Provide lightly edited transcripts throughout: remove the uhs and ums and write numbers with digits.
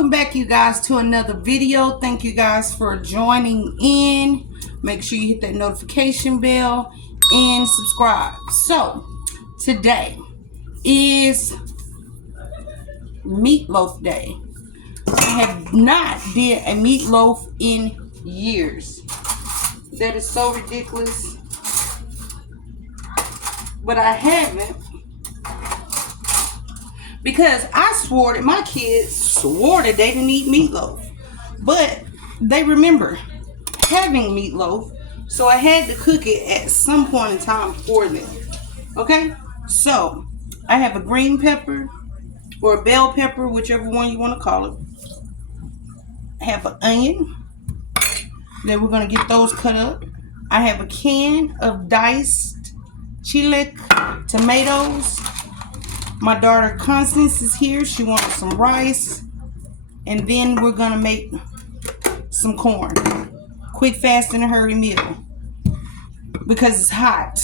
Welcome back, you guys, to another video. Thank you guys for joining in. Make sure you hit that notification bell and subscribe. So today is Meatloaf Day. I have not did a meatloaf in years. That is so ridiculous. But I haven't, because I swore that my kids swore that they didn't eat meatloaf. But they remember having meatloaf, so I had to cook it at some point in time for them. Okay? So, I have a green pepper or a bell pepper, whichever one you want to call it. I have an onion. Then we're going to get those cut up. I have a can of diced chile tomatoes. My daughter Constance is here. She wants some rice. And then we're going to make some corn. Quick, fast, and a hurry meal. Because it's hot.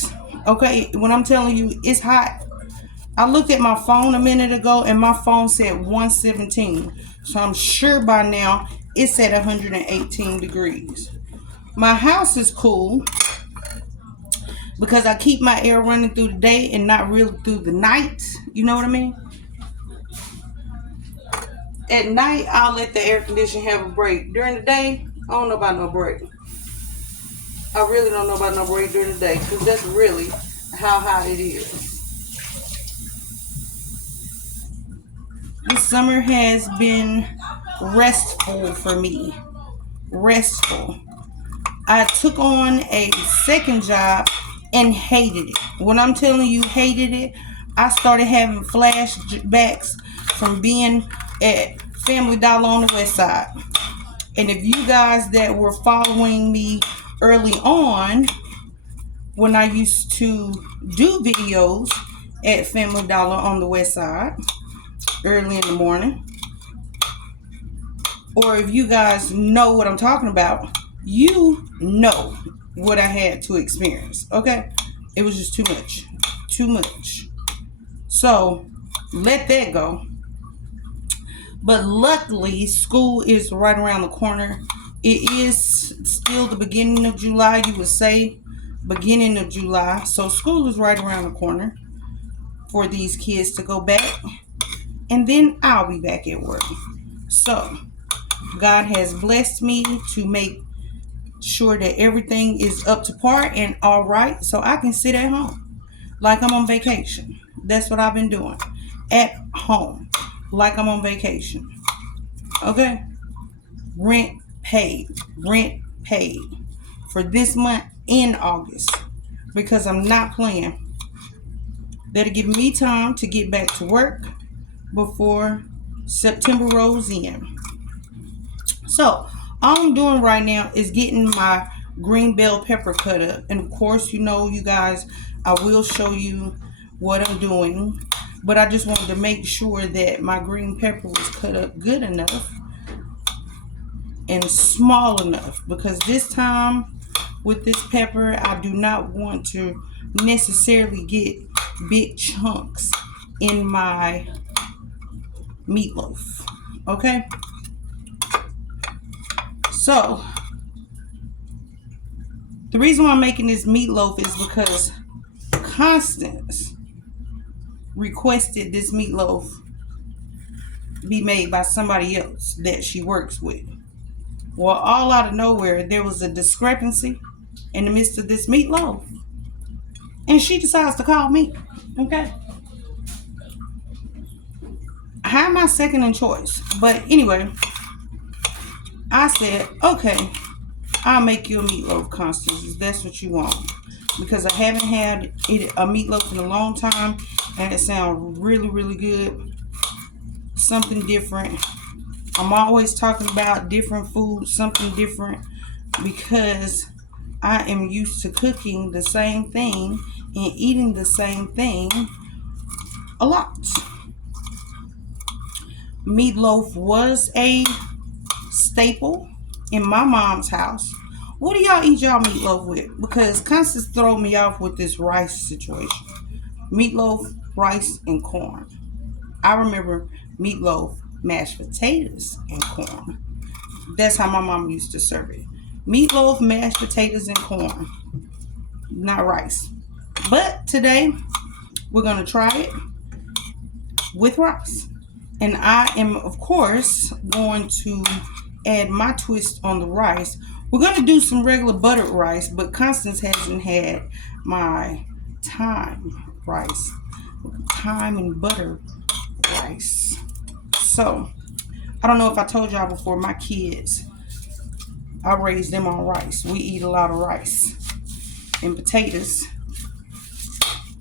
Okay? When I'm telling you it's hot. I looked at my phone a minute ago and my phone said 117. So I'm sure by now it's at 118 degrees. My house is cool because I keep my air running through the day and not really through the night. You know what I mean? At night, I'll let the air conditioner have a break. During the day, I don't know about no break. I really don't know about no break during the day because that's really how hot it is. This summer has been restful for me. Restful. I took on a second job and hated it. When I'm telling you hated it, I started having flashbacks from being at Family Dollar on the West Side. And if you guys that were following me early on, when I used to do videos at Family Dollar on the West Side, early in the morning, or if you guys know what I'm talking about, you know what I had to experience. Okay? It was just too much. Too much. So, let that go. But luckily, school is right around the corner. It is still the beginning of July, you would say. Beginning of July. So, school is right around the corner for these kids to go back. And then I'll be back at work. So, God has blessed me to make sure that everything is up to par and all right, so I can sit at home like I'm on vacation. That's what I've been doing. At home like I'm on vacation. Okay? Rent paid. Rent paid for this month in August because I'm not playing. That'll give me time to get back to work before September rolls in. So, all I'm doing right now is getting my green bell pepper cut up. And of course, you know, you guys, I will show you what I'm doing. But I just wanted to make sure that my green pepper was cut up good enough and small enough. Because this time, with this pepper, I do not want to necessarily get big chunks in my meatloaf. Okay? So, the reason why I'm making this meatloaf is because Constance requested this meatloaf be made by somebody else that she works with. Well, all out of nowhere, there was a discrepancy in the midst of this meatloaf. And she decides to call me. Okay? I had my second in choice. But anyway, I said, okay, I'll make you a meatloaf, Constance, if that's what you want. Because I haven't had a meatloaf in a long time, and it sounds really, really good. Something different. I'm always talking about different food, something different, because I am used to cooking the same thing and eating the same thing a lot. Meatloaf was a staple in my mom's house. What do y'all eat y'all meatloaf with? Because Constance throw me off with this rice situation. Meatloaf, rice, and corn. I remember meatloaf mashed potatoes, and corn. That's how my mom used to serve it. Meatloaf, mashed potatoes, and corn. Not rice. But today, we're going to try it with rice. And I am, of course, going to add my twist on the rice. We're going to do some regular buttered rice, but Constance hasn't had my thyme rice. Thyme and butter rice. So, I don't know if I told y'all before, my kids, I raised them on rice. We eat a lot of rice and potatoes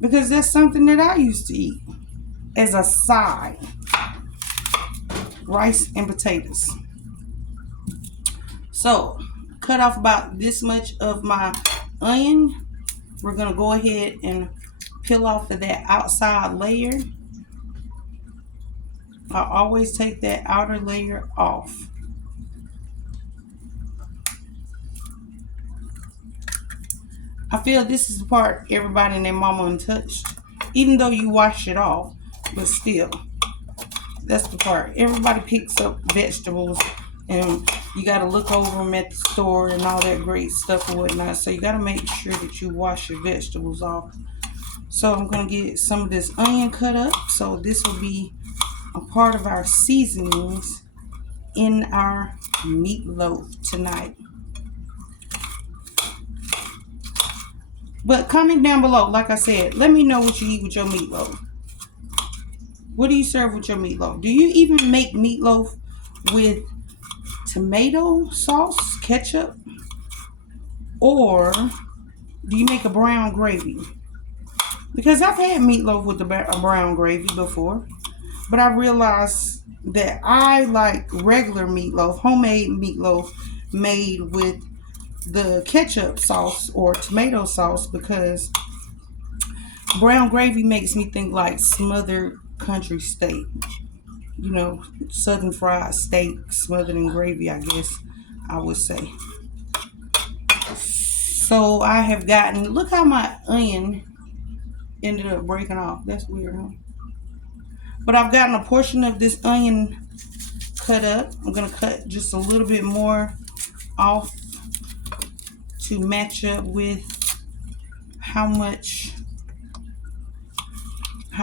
because that's something that I used to eat as a side. Rice and potatoes. So, cut off about this much of my onion. We're going to go ahead and peel off of that outside layer. I always take that outer layer off. I feel this is the part everybody and their mama untouched. Even though you wash it off, but still, that's the part. Everybody picks up vegetables and you got to look over them at the store and all that great stuff and whatnot. So you got to make sure that you wash your vegetables off. So I'm going to get some of this onion cut up. So this will be a part of our seasonings in our meatloaf tonight. But comment down below, like I said, let me know what you eat with your meatloaf. What do you serve with your meatloaf? Do you even make meatloaf with tomato sauce, ketchup? Or do you make a brown gravy? Because I've had meatloaf with a brown gravy before. But I realized that I like regular meatloaf, homemade meatloaf made with the ketchup sauce or tomato sauce, because brown gravy makes me think like smothered country steak. You know, southern fried steak smothered in gravy, I guess I would say. So I have gotten, look how my onion ended up breaking off. That's weird, huh? But I've gotten a portion of this onion cut up. I'm going to cut just a little bit more off to match up with how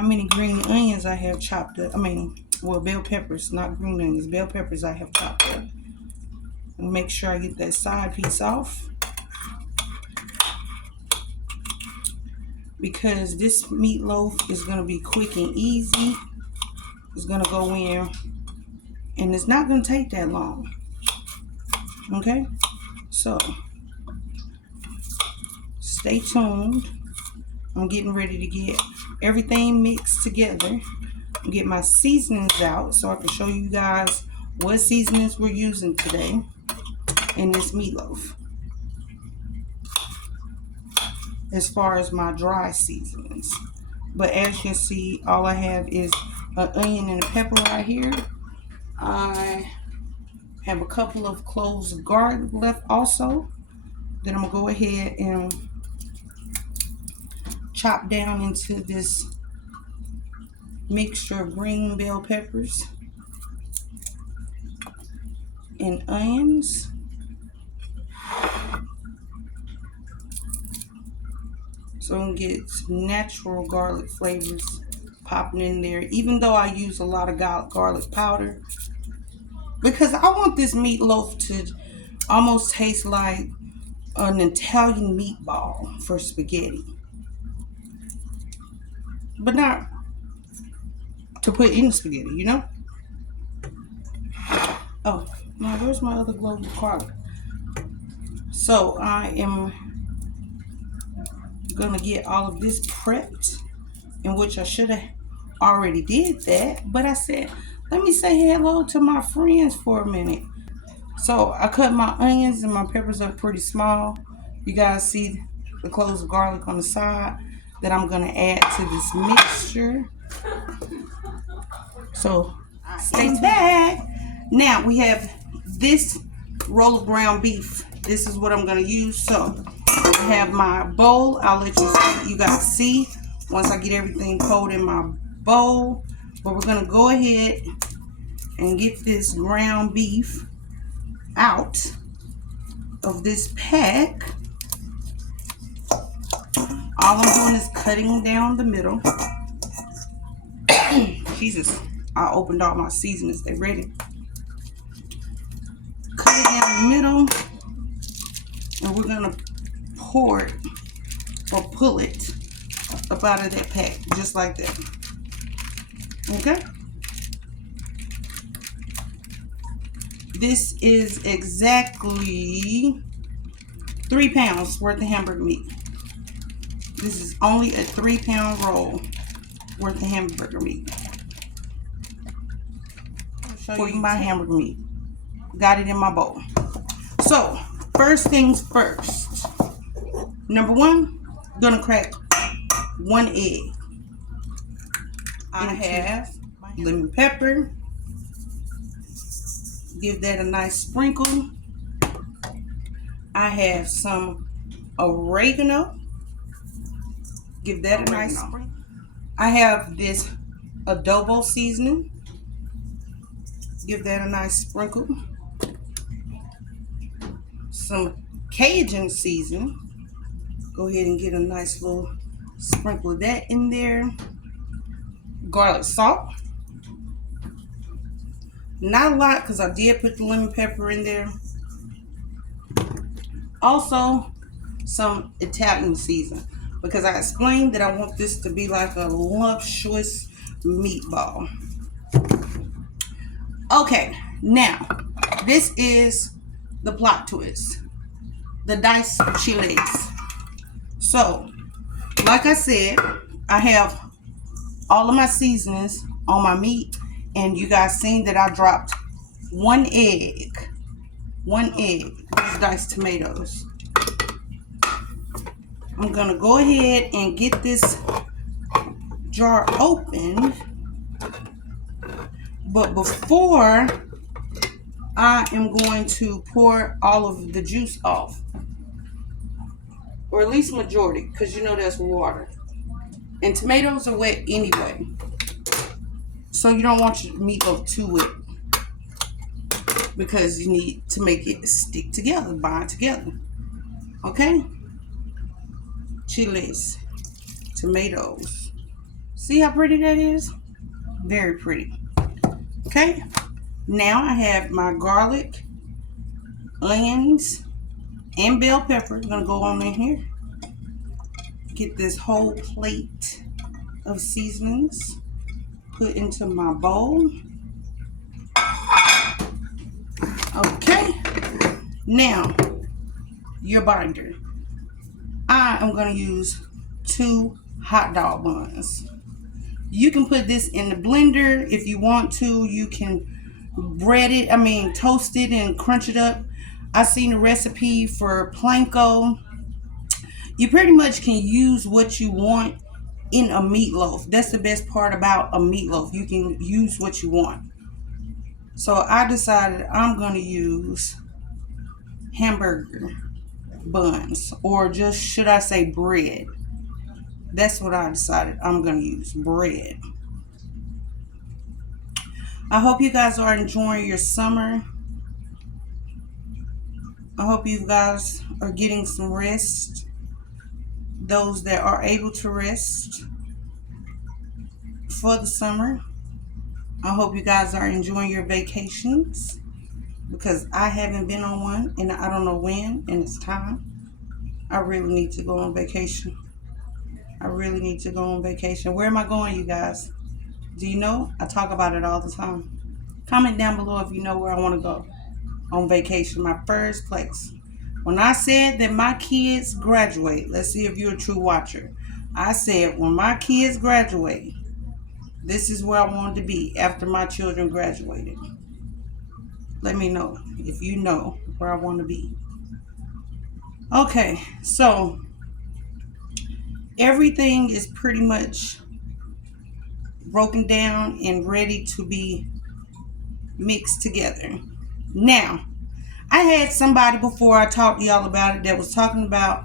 many green onions I have chopped up. Bell peppers, not green onions, bell peppers I have chopped up. And make sure I get that side piece off, because this meatloaf is going to be quick and easy. It's going to go in and it's not going to take that long. Okay, so stay tuned. I'm getting ready to get everything mixed together. Get my seasonings out so I can show you guys what seasonings we're using today in this meatloaf. As far as my dry seasonings. But as you can see, all I have is an onion and a pepper right here. I have a couple of cloves of garlic left also. Then I'm going to go ahead and chop down into this mixture of green bell peppers and onions. So I'm going to get some natural garlic flavors popping in there, even though I use a lot of garlic powder, because I want this meatloaf to almost taste like an Italian meatball for spaghetti, but not to put in spaghetti, you know? Oh, now where's my other clove of garlic? So I am gonna get all of this prepped, in which I should have already did that, but I said, let me say hello to my friends for a minute. So I cut my onions and my peppers up pretty small. You guys see the cloves of garlic on the side that I'm gonna add to this mixture. So stay back. Now we have this roll of ground beef. This is what I'm gonna use. So I have my bowl. I'll let you guys see once I get everything poured in my bowl. But we're gonna go ahead and get this ground beef out of this pack. All I'm doing is cutting down the middle. Jesus, I opened all my seasonings. They ready. Cut it down the middle, and we're gonna pour it or pull it up out of that pack, just like that. Okay? This is exactly 3 pounds worth of hamburger meat. This is only a 3-pound roll worth of hamburger meat. I'll show you my hamburger meat. Got it in my bowl. So, first things first. Number 1, gonna crack 1 egg. I have lemon pepper. Give that a nice sprinkle. I have some oregano. Give that a nice sprinkle. I have this adobo seasoning. Give that a nice sprinkle. Some Cajun seasoning. Go ahead and get a nice little sprinkle of that in there. Garlic salt. Not a lot because I did put the lemon pepper in there. Also, some Italian seasoning because I explained that I want this to be like a luxurious meatball. Okay, now this is the plot twist. The diced chiles. So, like I said, I have all of my seasonings on my meat, and you guys seen that I dropped 1 egg. 1 egg. These diced tomatoes. I'm gonna go ahead and get this jar open, but before I am going to pour all of the juice off, or at least majority, because you know that's water, and tomatoes are wet anyway, so you don't want your meatloaf too wet because you need to make it stick together, bind together. Okay? Chiles, tomatoes. See how pretty that is? Very pretty. Okay? Now I have my garlic, onions, and bell pepper. I'm gonna go on in here. Get this whole plate of seasonings put into my bowl. Okay. Now, your binder. I am going to use 2 hot dog buns. You can put this in the blender if you want to. You can toast it and crunch it up. I seen a recipe for planko. You pretty much can use what you want in a meatloaf. That's the best part about a meatloaf. You can use what you want. So I decided I'm going to use hamburger buns, or just should I say bread. That's what I decided I'm going to use, bread. I hope you guys are enjoying your summer. I hope you guys are getting some rest. Those that are able to rest for the summer. I hope you guys are enjoying your vacations, because I haven't been on one and I don't know when, and it's time. I really need to go on vacation. I really need to go on vacation. Where am I going, you guys? Do you know? I talk about it all the time. Comment down below if you know where I want to go on vacation. My first place. When I said that my kids graduate, let's see if you're a true watcher. I said when my kids graduate, this is where I wanted to be after my children graduated. Let me know if you know where I want to be. Okay, so everything is pretty much broken down and ready to be mixed together. Now, I had somebody before I talked to y'all about it that was talking about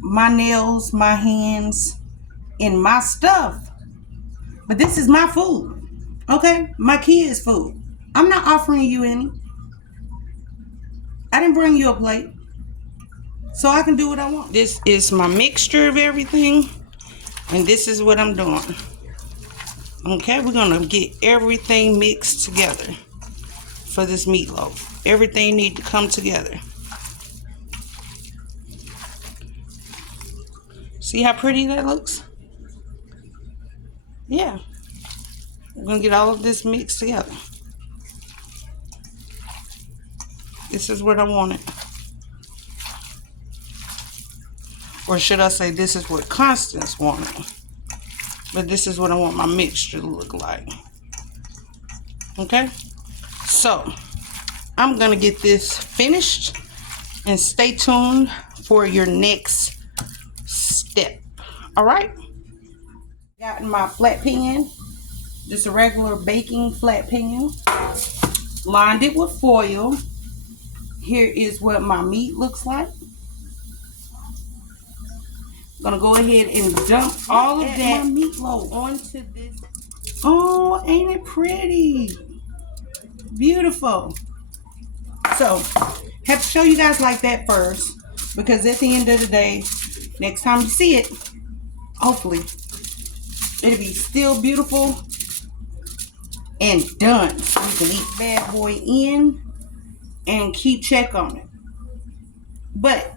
my nails, my hands, and my stuff. But this is my food. Okay? My kids' food. I'm not offering you any. I didn't bring you a plate. So I can do what I want. This is my mixture of everything. And this is what I'm doing. Okay, we're gonna get everything mixed together for this meatloaf. Everything need to come together. See how pretty that looks? Yeah. We're gonna get all of this mixed together. This is what I wanted. Or should I say this is what Constance wanted. But this is what I want my mixture to look like. Okay? So, I'm gonna get this finished and stay tuned for your next step. Alright? Got my flat pan. Just a regular baking flat pan. Lined it with foil. Here is what my meat looks like. I'm gonna go ahead and dump all of that meatloaf onto this. Oh, ain't it pretty? Beautiful. So, have to show you guys like that first, because at the end of the day, next time you see it, hopefully, it'll be still beautiful and done. So you can eat bad boy in and keep check on it. But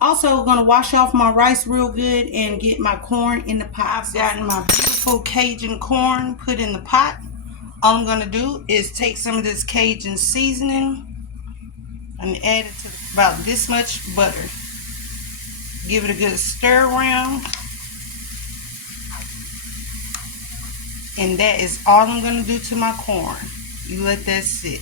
also gonna wash off my rice real good and get my corn in the pot. I've gotten my beautiful Cajun corn put in the pot. All I'm gonna do is take some of this Cajun seasoning and add it to about this much butter. Give it a good stir around. And that is all I'm gonna do to my corn. You let that sit.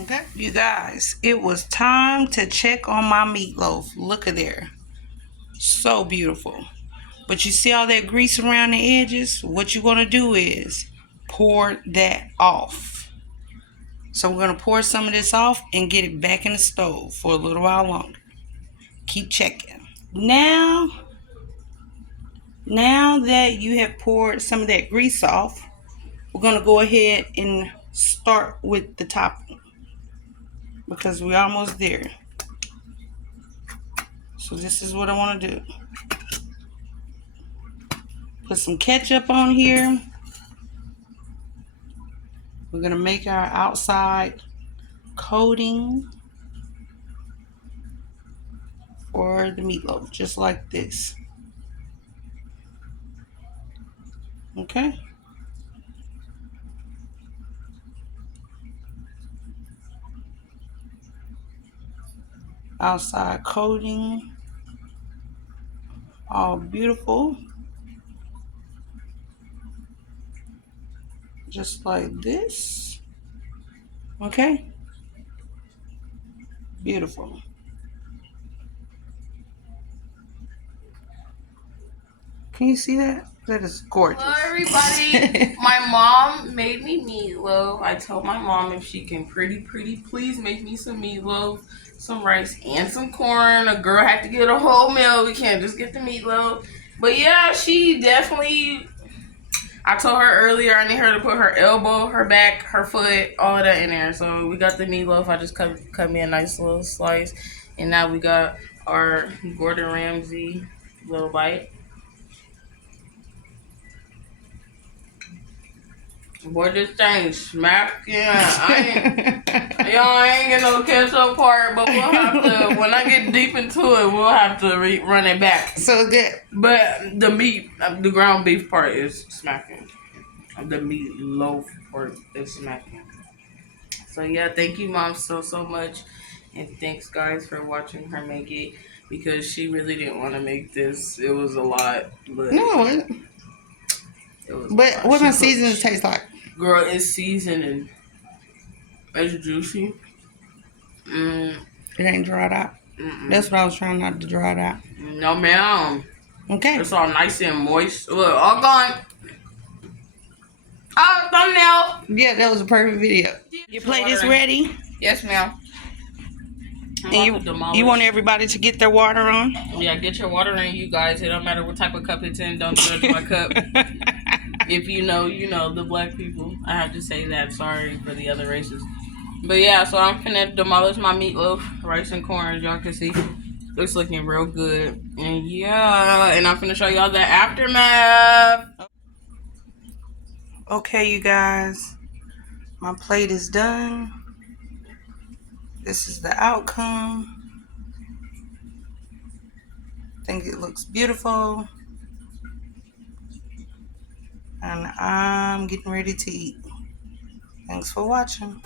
Okay, you guys, it was time to check on my meatloaf. Look at there. So beautiful. But you see all that grease around the edges? What you're going to do is pour that off. So we're going to pour some of this off and get it back in the stove for a little while longer. Keep checking. Now that you have poured some of that grease off, we're going to go ahead and start with the topping, because we're almost there. So this is what I want to do. Put some ketchup on here. We're going to make our outside coating for the meatloaf, just like this. Okay? Outside coating. All beautiful. Just like this. Okay? Beautiful. Can you see that? That is gorgeous. Hello, everybody. My mom made me meatloaf. I told my mom if she can pretty please make me some meatloaf, some rice, and some corn. A girl had to get a whole meal. We can't just get the meatloaf. But yeah, she definitely... I told her earlier I need her to put her elbow, her back, her foot, all of that in there. So we got the meatloaf. I just cut me a nice little slice. And now we got our Gordon Ramsay little bite. Boy, this thing smacking. I ain't get no ketchup part, but we'll have to, when I get deep into it, we'll have to run it back. So good. But the meat, the ground beef part is smacking. The meatloaf part is smacking. So yeah, thank you, Mom, so much. And thanks, guys, for watching her make it, because she really didn't want to make this. It was a lot. But no, it was. But what my seasonings taste like? Girl, it's seasoned and it's juicy. It ain't dried out. That's what I was trying not to dry it out. No, ma'am. Okay. It's all nice and moist. Look, all gone. Oh, thumbnail. Yeah, that was a perfect video. Your plate is ready? Yes, ma'am. And you want everybody to get their water on? Yeah, get your water in, you guys. It don't matter what type of cup it's in. Don't judge my cup. If you know, you know, the black people. I have to say that. Sorry for the other races. But yeah, so I'm finna demolish my meatloaf, rice and corn, as y'all can see. It's looking real good. And yeah, and I'm finna show y'all the aftermath. Okay, you guys, my plate is done. This is the outcome. I think it looks beautiful. And I'm getting ready to eat. Thanks for watching.